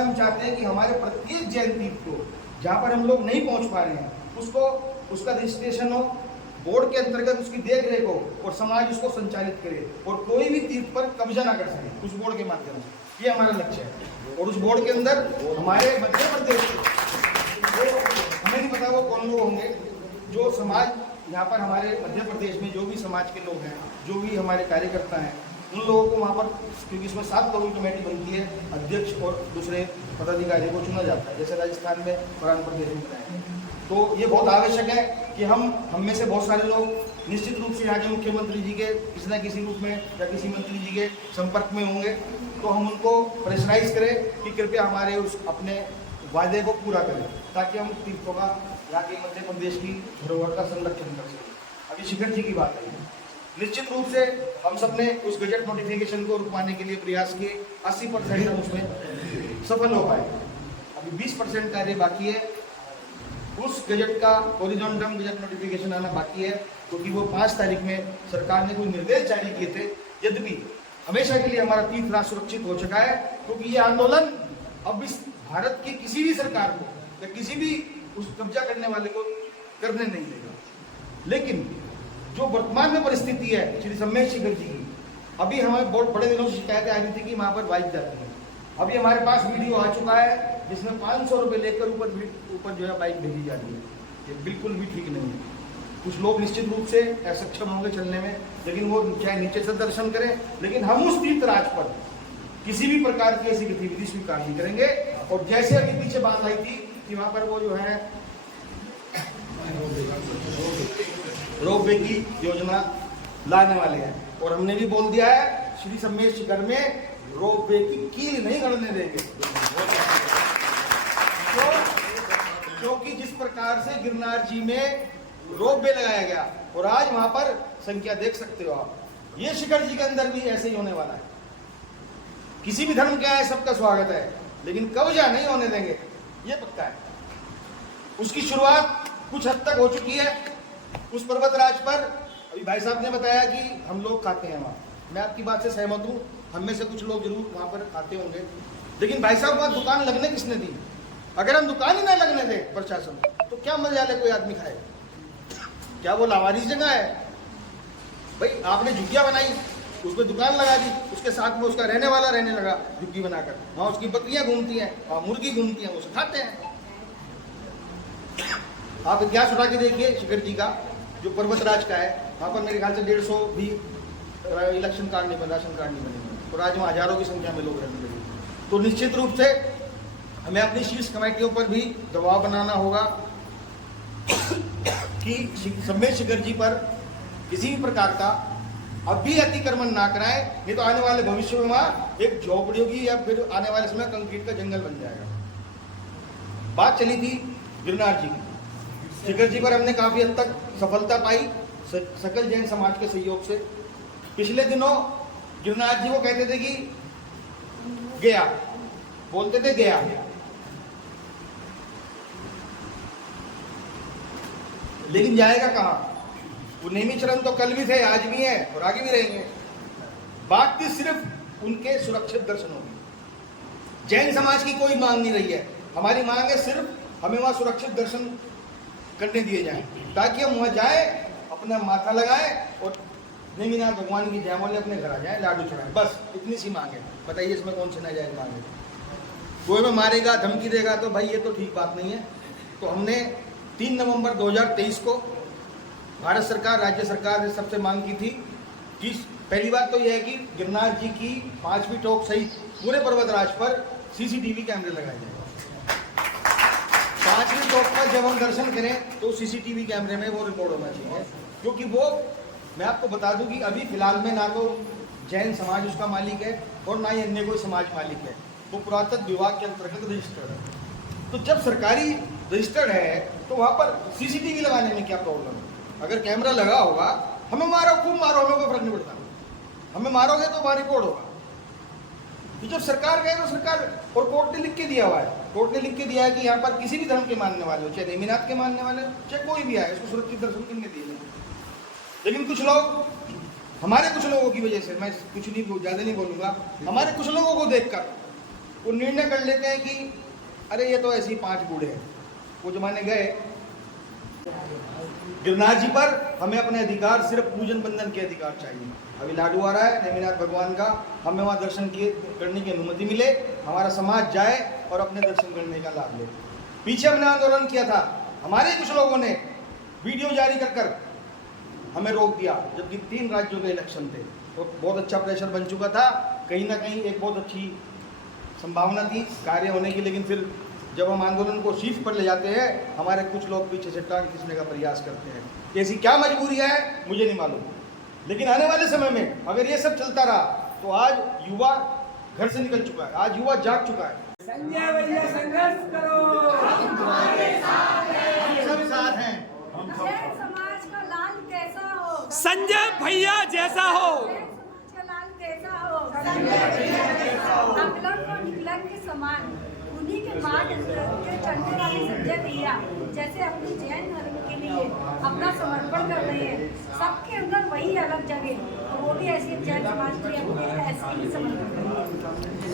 हम चाहते हैं कि हमारे प्रत्येक जैन तीर्थ को जहाँ पर हम लोग नहीं पहुँच पा रहे हैं उसको उसका रजिस्ट्रेशन हो, बोर्ड के अंतर्गत उसकी देख रेख हो और समाज उसको संचालित करे और कोई भी तीर्थ पर कब्जा ना कर सके उस बोर्ड के माध्यम से। ये हमारा लक्ष्य है। और उस बोर्ड के अंदर हमारे मध्य प्रदेश के हमें नहीं पता वो कौन लोग होंगे जो समाज यहाँ पर हमारे मध्य प्रदेश में जो भी समाज के लोग हैं, जो भी हमारे कार्यकर्ता हैं, उन लोगों को वहाँ पर, क्योंकि इसमें 7 लोगों की कमेटी बनती है, अध्यक्ष और दूसरे पदाधिकारी को चुना जाता है, जैसे राजस्थान में और आंध्र प्रदेश में बनाए। तो ये बहुत आवश्यक है कि हम में से बहुत सारे लोग निश्चित रूप से यहाँ के मुख्यमंत्री जी के किसी न किसी रूप में या किसी मंत्री जी के संपर्क में होंगे, तो हम उनको प्रेशराइज करें कि कृपया हमारे उस अपने वायदे को पूरा करें ताकि हम तीर्थों का, यहाँ के मध्य प्रदेश की धरोहर का संरक्षण कर सकें। अभी शिखर जी की बात है, निश्चित रूप से हम सबने उस गजट नोटिफिकेशन को रुकवाने के लिए प्रयास किए, 80% हम उसमें सफल हो पाए। अभी 20% कार्य बाकी है। उस गजट का हॉरिजॉन्टल गजट नोटिफिकेशन आना बाकी है, क्योंकि वो 5 तारीख में सरकार ने कोई निर्देश जारी किए थे। यद्यपि हमेशा के लिए हमारा तीर्थ राज सुरक्षित हो चुका है, क्योंकि ये आंदोलन अब इस भारत की किसी भी सरकार को या किसी भी उस कब्जा करने वाले को करने नहीं देगा। लेकिन जो वर्तमान में परिस्थिति है श्री सम्मेश शिखर जी की, अभी हमें बहुत बड़े दिनों से शिकायतें आ रही थी कि वहाँ पर बाइक जाती है। अभी हमारे पास वीडियो आ चुका है जिसमें 500 रुपये लेकर ऊपर जो है बाइक भेजी जा रही है। ये बिल्कुल भी ठीक नहीं है। कुछ लोग निश्चित रूप से असक्षम होंगे चलने में, लेकिन वो चाहे नीचे से दर्शन करें, लेकिन हम उस तीर्थ राज पर किसी भी प्रकार की ऐसी गतिविधि स्वीकार नहीं करेंगे। और जैसे अभी पीछे बात आई थी कि वहाँ पर वो जो है रोपवे की योजना लाने वाले हैं, और हमने भी बोल दिया है श्री सम्मेश शिखर में रोपवे की कील नहीं गड़ने देंगे। क्योंकि जिस प्रकार से गिरनार जी में रोपवे लगाया गया और आज वहां पर संख्या देख सकते हो आप, ये शिखर जी के अंदर भी ऐसे ही होने वाला है। किसी भी धर्म के आए सबका स्वागत है, लेकिन कब्जा नहीं होने देंगे, ये पक्का है। उसकी शुरुआत कुछ हद तक हो चुकी है उस पर्वतराज पर। अभी भाई साहब ने बताया कि हम लोग खाते हैं वहाँ, मैं आपकी बात से सहमत हूँ। हम में से कुछ लोग जरूर वहाँ पर खाते होंगे, लेकिन भाई साहब वहाँ दुकान लगने किसने दी? अगर हम दुकान ही ना लगने दे प्रशासन, तो क्या मजा ले कोई आदमी खाए? क्या वो लावारिस जगह है? भाई आपने झुग्गियाँ बनाई, उसमें दुकान लगा दी, उसके साथ में उसका रहने वाला रहने लगा झुग्गी बनाकर, वहाँ उसकी बकरियाँ घूमती हैं, वहाँ मुर्गी घूमती हैं, वो खाते हैं। आप इतिहास उठा के देखिए शिखर जी का, जो पर्वतराज का है, वहाँ पर मेरे ख्याल से 150 भी इलेक्शन कार्ड नहीं बने, राशन कार्ड नहीं बने, और आज वहाँ हजारों की संख्या में लोग रहने लगे। तो निश्चित रूप से हमें अपनी शीर्ष कमेटियों पर भी दबाव बनाना होगा कि सम्मेश शिखर जी पर किसी भी प्रकार का अभी अतिक्रमण ना कराएं, नहीं तो आने वाले भविष्य में वहाँ एक झोपड़ियों की या फिर आने वाले समय कंक्रीट का जंगल बन जाएगा। बात चली थी गिरनार जी की, शिखर जी पर हमने काफी हद तक सफलता पाई सकल जैन समाज के सहयोग से। पिछले दिनों गिरनार जी को कहते थे कि गया, बोलते थे गया, लेकिन जाएगा कहाँ? वो नेमिचरण तो कल भी थे, आज भी हैं और आगे भी रहेंगे। बात थी सिर्फ उनके सुरक्षित दर्शनों की। जैन समाज की कोई मांग नहीं रही है, हमारी मांग है सिर्फ हमें वहां सुरक्षित दर्शन करने दिए जाएं, ताकि हम वहां जाए, अपना माथा लगाए और नेमिनाथ भगवान की जय बोले, अपने घर आ जाए, लाडू चढ़ाए। बस इतनी सी मांग है। बताइए इसमें कौन सी नाजायज मांग है? कोई में मारेगा, धमकी देगा तो भाई ये तो ठीक बात नहीं है। तो हमने 3 नवंबर 2023 को भारत सरकार, राज्य सरकार ने सबसे मांग की थी कि पहली बात तो यह है कि गिरनार जी की 5वीं टॉप सहित पूरे पर्वतराज पर सीसीटीवी कैमरे लगाए जाए। 5वीं टॉप पर जब हम दर्शन करें तो सीसीटीवी कैमरे में वो रिकॉर्ड होना चाहिए, क्योंकि वो, मैं आपको बता दूं कि अभी फिलहाल में ना तो जैन समाज उसका मालिक है और ना ही अन्य कोई समाज मालिक है, वो पुरातत्व विभाग के अंतर्गत रजिस्टर्ड है। तो जब सरकारी रजिस्टर्ड है तो वहाँ पर सीसीटीवी लगाने में क्या प्रॉब्लम है? अगर कैमरा लगा होगा, हमें मारो, खूब मारो, हमें कोई फर्क नहीं पड़ता। हमें मारोगे तो वहाँ रिकॉर्ड होगा। तो जब सरकार गए तो सरकार, और कोर्ट ने लिख के दिया हुआ है, कोर्ट ने लिख के दिया है कि यहाँ पर किसी भी धर्म के मानने वाले हो, चाहे नेमिनाथ के मानने वाले हो, चाहे कोई भी आए, इसको सुरक्षित दर्शन करने दिए नहीं। लेकिन कुछ लोग, हमारे कुछ लोगों की वजह से, मैं कुछ नहीं ज़्यादा नहीं बोलूँगा, हमारे कुछ लोगों को देखकर वो निर्णय कर लेते हैं कि अरे ये तो ऐसे ही 5 बूढ़े हैं। वो जमाने गए। गिरनार जी पर हमें अपने अधिकार सिर्फ पूजन बंदन के अधिकार चाहिए। अभी लाडू आ रहा है नेमिनाथ भगवान का, हमें वहाँ दर्शन करने की अनुमति मिले, हमारा समाज जाए और अपने दर्शन करने का लाभ ले। पीछे हमने आंदोलन किया था, हमारे कुछ लोगों ने वीडियो जारी कर हमें रोक दिया, जबकि 3 राज्यों के इलेक्शन थे। तो बहुत अच्छा प्रेशर बन चुका था, कहीं ना कहीं एक बहुत अच्छी संभावना थी कार्य होने की। लेकिन फिर जब हम आंदोलन को शीर्ष पर ले जाते हैं, हमारे कुछ लोग पीछे से टांग खींचने का प्रयास करते हैं। ऐसी क्या मजबूरी है मुझे नहीं मालूम, लेकिन आने वाले समय में अगर ये सब चलता रहा तो आज युवा घर से निकल चुका है, आज युवा जाग चुका है। संजय भैया संघर्ष करो, हम तुम्हारे साथ हैं, हम सब साथ हैं। जय समाज का लाल कैसा हो, संजय भैया जैसा हो, जय समाज का लाल कैसा हो, संजय भैया जैसा हो। अकलन और निकलन के समान उन्हीं के मार्ग के चलने वाले संजय भैया जैसे अपने जैन धर्म के लिए अपना समर्पण कर रहे हैं। सबके अंदर वही अलग जगह, वो भी ऐसी जैन समाज के लिए ऐसे ही समर्पण करें।